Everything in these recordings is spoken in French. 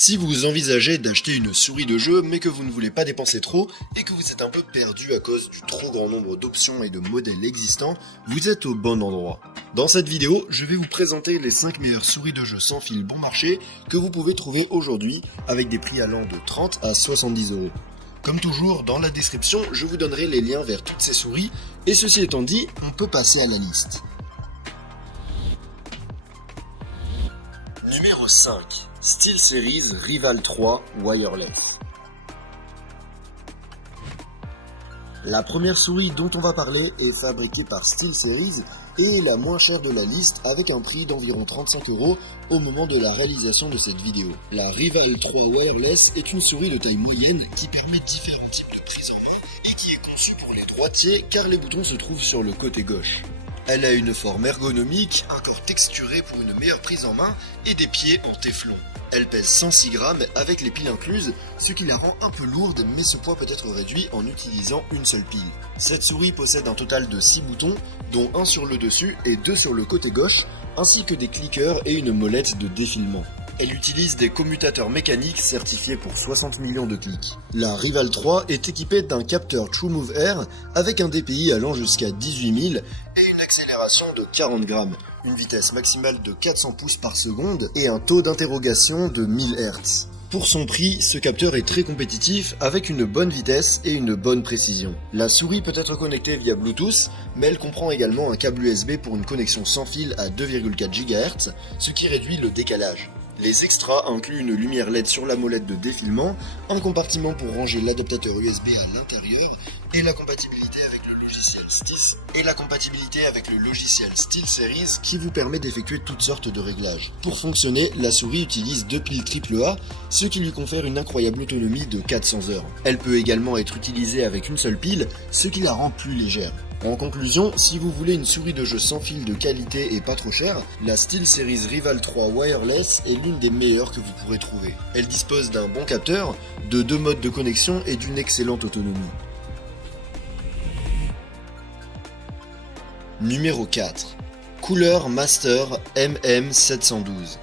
Si vous envisagez d'acheter une souris de jeu mais que vous ne voulez pas dépenser trop et que vous êtes un peu perdu à cause du trop grand nombre d'options et de modèles existants, vous êtes au bon endroit. Dans cette vidéo, je vais vous présenter les 5 meilleures souris de jeu sans fil bon marché que vous pouvez trouver aujourd'hui avec des prix allant de 30 à 70 euros. Comme toujours, dans la description, je vous donnerai les liens vers toutes ces souris et ceci étant dit, on peut passer à la liste. Numéro 5. SteelSeries Rival 3 Wireless. La première souris dont on va parler est fabriquée par SteelSeries et est la moins chère de la liste avec un prix d'environ 35 euros au moment de la réalisation de cette vidéo. La Rival 3 Wireless est une souris de taille moyenne qui permet différents types de prise en main et qui est conçue pour les droitiers car les boutons se trouvent sur le côté gauche. Elle a une forme ergonomique, un corps texturé pour une meilleure prise en main et des pieds en téflon. Elle pèse 106 grammes avec les piles incluses, ce qui la rend un peu lourde mais ce poids peut être réduit en utilisant une seule pile. Cette souris possède un total de 6 boutons, dont un sur le dessus et 2 sur le côté gauche, ainsi que des cliqueurs et une molette de défilement. Elle utilise des commutateurs mécaniques certifiés pour 60 millions de clics. La Rival 3 est équipée d'un capteur TrueMove Air avec un DPI allant jusqu'à 18 000 et une accélération de 40 grammes, une vitesse maximale de 400 pouces par seconde et un taux d'interrogation de 1000 Hz. Pour son prix, ce capteur est très compétitif avec une bonne vitesse et une bonne précision. La souris peut être connectée via Bluetooth, mais elle comprend également un câble USB pour une connexion sans fil à 2,4 GHz, ce qui réduit le décalage. Les extras incluent une lumière LED sur la molette de défilement, un compartiment pour ranger l'adaptateur USB à l'intérieur et la compatibilité avec le logiciel SteelSeries qui vous permet d'effectuer toutes sortes de réglages. Pour fonctionner, la souris utilise 2 piles AAA, ce qui lui confère une incroyable autonomie de 400 heures. Elle peut également être utilisée avec une seule pile, ce qui la rend plus légère. En conclusion, si vous voulez une souris de jeu sans fil de qualité et pas trop chère, la SteelSeries Rival 3 Wireless est l'une des meilleures que vous pourrez trouver. Elle dispose d'un bon capteur, de 2 modes de connexion et d'une excellente autonomie. Numéro 4. Cooler Master MM712.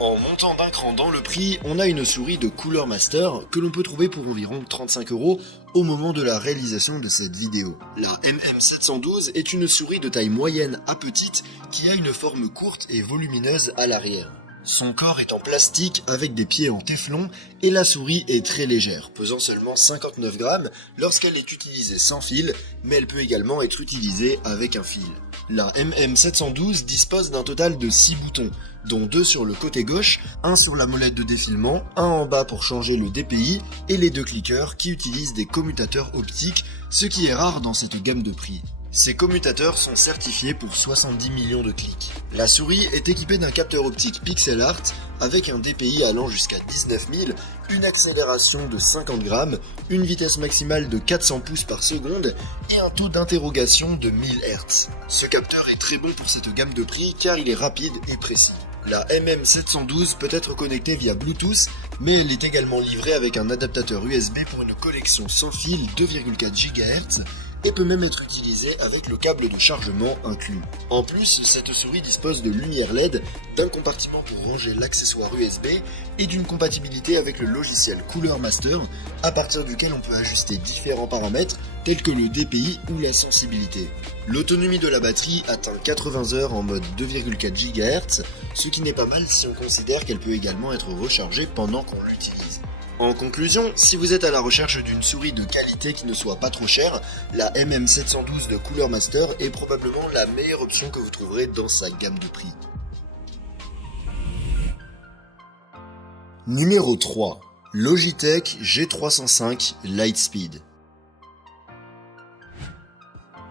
En montant d'un cran dans le prix, on a une souris de Cooler Master que l'on peut trouver pour environ 35 euros au moment de la réalisation de cette vidéo. La MM712 est une souris de taille moyenne à petite qui a une forme courte et volumineuse à l'arrière. Son corps est en plastique avec des pieds en téflon et la souris est très légère, pesant seulement 59 grammes lorsqu'elle est utilisée sans fil, mais elle peut également être utilisée avec un fil. La MM712 dispose d'un total de 6 boutons, dont 2 sur le côté gauche, 1 sur la molette de défilement, 1 en bas pour changer le DPI et les 2 cliqueurs qui utilisent des commutateurs optiques, ce qui est rare dans cette gamme de prix. Ces commutateurs sont certifiés pour 70 millions de clics. La souris est équipée d'un capteur optique pixel art avec un DPI allant jusqu'à 19 000, une accélération de 50 grammes, une vitesse maximale de 400 pouces par seconde et un taux d'interrogation de 1000 Hz. Ce capteur est très bon pour cette gamme de prix car il est rapide et précis. La MM712 peut être connectée via Bluetooth, mais elle est également livrée avec un adaptateur USB pour une connexion sans fil 2,4 GHz et peut même être utilisée avec le câble de chargement inclus. En plus, cette souris dispose de lumière LED, d'un compartiment pour ranger l'accessoire USB et d'une compatibilité avec le logiciel Cooler Master, à partir duquel on peut ajuster différents paramètres tels que le DPI ou la sensibilité. L'autonomie de la batterie atteint 80 heures en mode 2,4 GHz, ce qui n'est pas mal si on considère qu'elle peut également être rechargée pendant qu'on l'utilise. En conclusion, si vous êtes à la recherche d'une souris de qualité qui ne soit pas trop chère, la MM712 de Cooler Master est probablement la meilleure option que vous trouverez dans sa gamme de prix. Numéro 3. Logitech G305 Lightspeed.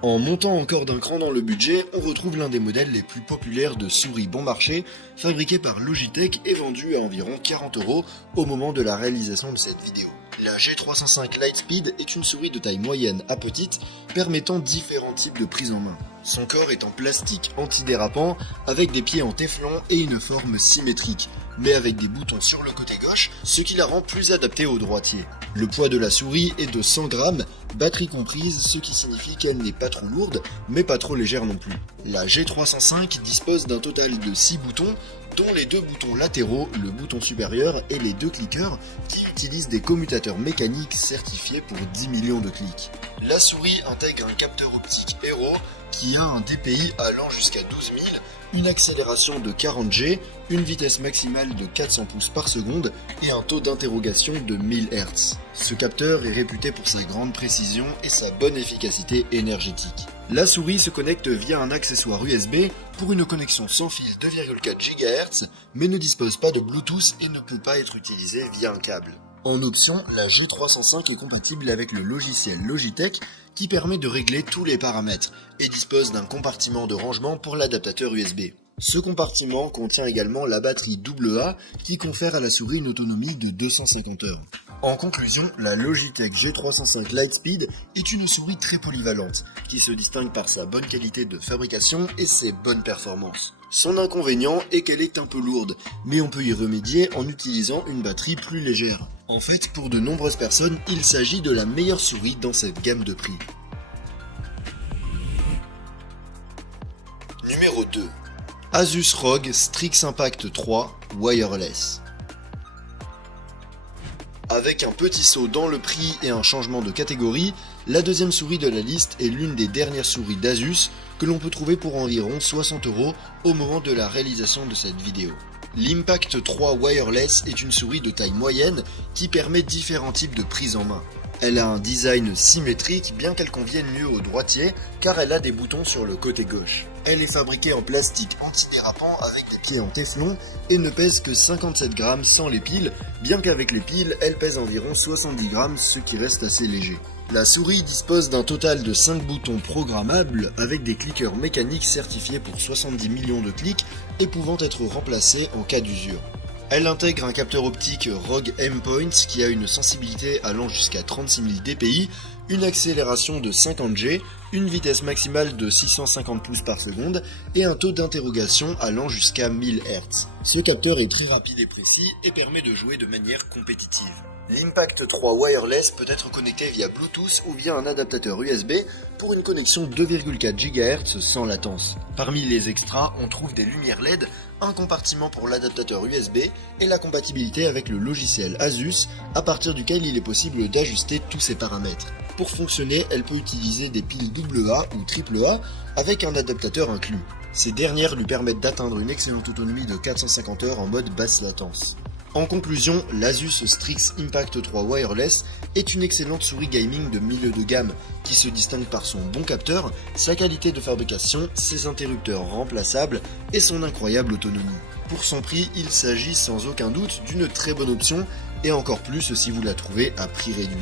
En montant encore d'un cran dans le budget, on retrouve l'un des modèles les plus populaires de souris bon marché, fabriqué par Logitech et vendu à environ 40 euros au moment de la réalisation de cette vidéo. La G305 Lightspeed est une souris de taille moyenne à petite, permettant différents types de prise en main. Son corps est en plastique antidérapant, avec des pieds en téflon et une forme symétrique, mais avec des boutons sur le côté gauche, ce qui la rend plus adaptée aux droitiers. Le poids de la souris est de 100 grammes, batterie comprise, ce qui signifie qu'elle n'est pas trop lourde, mais pas trop légère non plus. La G305 dispose d'un total de 6 boutons, dont les deux boutons latéraux, le bouton supérieur et les deux cliqueurs, qui utilisent des commutateurs mécaniques certifiés pour 10 millions de clics. La souris intègre un capteur optique Hero qui a un DPI allant jusqu'à 12 000, une accélération de 40 G, une vitesse maximale de 400 pouces par seconde et un taux d'interrogation de 1000 Hz. Ce capteur est réputé pour sa grande précision et sa bonne efficacité énergétique. La souris se connecte via un accessoire USB pour une connexion sans fil 2,4 GHz, mais ne dispose pas de Bluetooth et ne peut pas être utilisée via un câble. En option, la G305 est compatible avec le logiciel Logitech qui permet de régler tous les paramètres et dispose d'un compartiment de rangement pour l'adaptateur USB. Ce compartiment contient également la batterie AA qui confère à la souris une autonomie de 250 heures. En conclusion, la Logitech G305 Lightspeed est une souris très polyvalente qui se distingue par sa bonne qualité de fabrication et ses bonnes performances. Son inconvénient est qu'elle est un peu lourde, mais on peut y remédier en utilisant une batterie plus légère. En fait, pour de nombreuses personnes, il s'agit de la meilleure souris dans cette gamme de prix. Numéro 2. Asus ROG Strix Impact 3 Wireless. Avec un petit saut dans le prix et un changement de catégorie, la deuxième souris de la liste est l'une des dernières souris d'Asus que l'on peut trouver pour environ 60 € au moment de la réalisation de cette vidéo. L'Impact 3 Wireless est une souris de taille moyenne qui permet différents types de prise en main. Elle a un design symétrique bien qu'elle convienne mieux aux droitiers car elle a des boutons sur le côté gauche. Elle est fabriquée en plastique antidérapant avec des pieds en téflon et ne pèse que 57 grammes sans les piles, bien qu'avec les piles, elle pèse environ 70 grammes, ce qui reste assez léger. La souris dispose d'un total de 5 boutons programmables avec des cliqueurs mécaniques certifiés pour 70 millions de clics et pouvant être remplacés en cas d'usure. Elle intègre un capteur optique ROG M-Point qui a une sensibilité allant jusqu'à 36 000 dpi, une accélération de 50 G, une vitesse maximale de 650 pouces par seconde et un taux d'interrogation allant jusqu'à 1000 Hz. Ce capteur est très rapide et précis et permet de jouer de manière compétitive. L'Impact 3 Wireless peut être connecté via Bluetooth ou via un adaptateur USB pour une connexion 2,4 GHz sans latence. Parmi les extras, on trouve des lumières LED, un compartiment pour l'adaptateur USB et la compatibilité avec le logiciel Asus à partir duquel il est possible d'ajuster tous ces paramètres. Pour fonctionner, elle peut utiliser des piles AA ou AAA avec un adaptateur inclus. Ces dernières lui permettent d'atteindre une excellente autonomie de 450 heures en mode basse latence. En conclusion, l'Asus Strix Impact 3 Wireless est une excellente souris gaming de milieu de gamme qui se distingue par son bon capteur, sa qualité de fabrication, ses interrupteurs remplaçables et son incroyable autonomie. Pour son prix, il s'agit sans aucun doute d'une très bonne option et encore plus si vous la trouvez à prix réduit.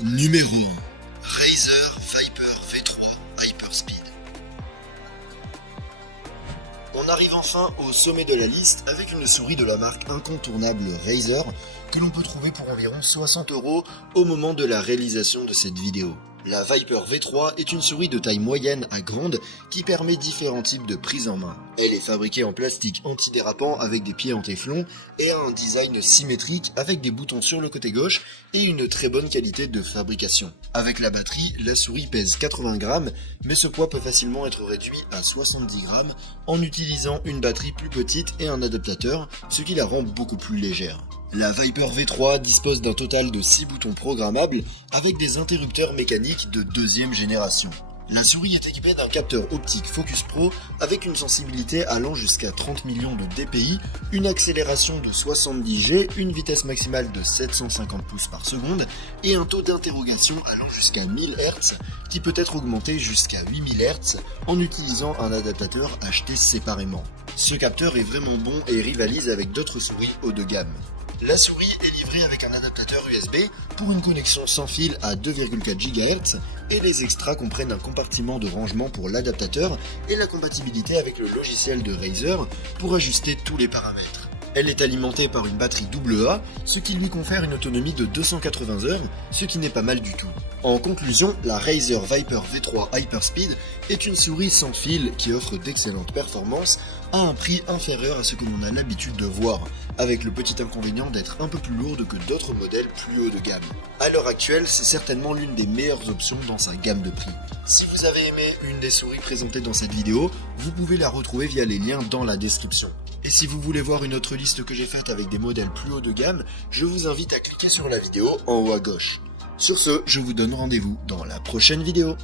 Numéro 1. Razer Viper V3 Hyperspeed. On arrive enfin au sommet de la liste avec une souris de la marque incontournable Razer que l'on peut trouver pour environ 60 € au moment de la réalisation de cette vidéo. La Viper V3 est une souris de taille moyenne à grande qui permet différents types de prise en main. Elle est fabriquée en plastique antidérapant avec des pieds en téflon et a un design symétrique avec des boutons sur le côté gauche et une très bonne qualité de fabrication. Avec la batterie, la souris pèse 80 grammes, mais ce poids peut facilement être réduit à 70 grammes en utilisant une batterie plus petite et un adaptateur, ce qui la rend beaucoup plus légère. La Viper V3 dispose d'un total de 6 boutons programmables avec des interrupteurs mécaniques de deuxième génération. La souris est équipée d'un capteur optique Focus Pro avec une sensibilité allant jusqu'à 30 millions de dpi, une accélération de 70 G, une vitesse maximale de 750 pouces par seconde et un taux d'interrogation allant jusqu'à 1000 Hz qui peut être augmenté jusqu'à 8000 Hz en utilisant un adaptateur acheté séparément. Ce capteur est vraiment bon et rivalise avec d'autres souris haut de gamme. La souris est livrée avec un adaptateur USB pour une connexion sans fil à 2,4 GHz et les extras comprennent un compartiment de rangement pour l'adaptateur et la compatibilité avec le logiciel de Razer pour ajuster tous les paramètres. Elle est alimentée par une batterie AA, ce qui lui confère une autonomie de 280 heures, ce qui n'est pas mal du tout. En conclusion, la Razer Viper V3 Hyperspeed est une souris sans fil qui offre d'excellentes performances à un prix inférieur à ce que l'on a l'habitude de voir, avec le petit inconvénient d'être un peu plus lourde que d'autres modèles plus haut de gamme. À l'heure actuelle, c'est certainement l'une des meilleures options dans sa gamme de prix. Si vous avez aimé une des souris présentées dans cette vidéo, vous pouvez la retrouver via les liens dans la description. Et si vous voulez voir une autre liste que j'ai faite avec des modèles plus haut de gamme, je vous invite à cliquer sur la vidéo en haut à gauche. Sur ce, je vous donne rendez-vous dans la prochaine vidéo.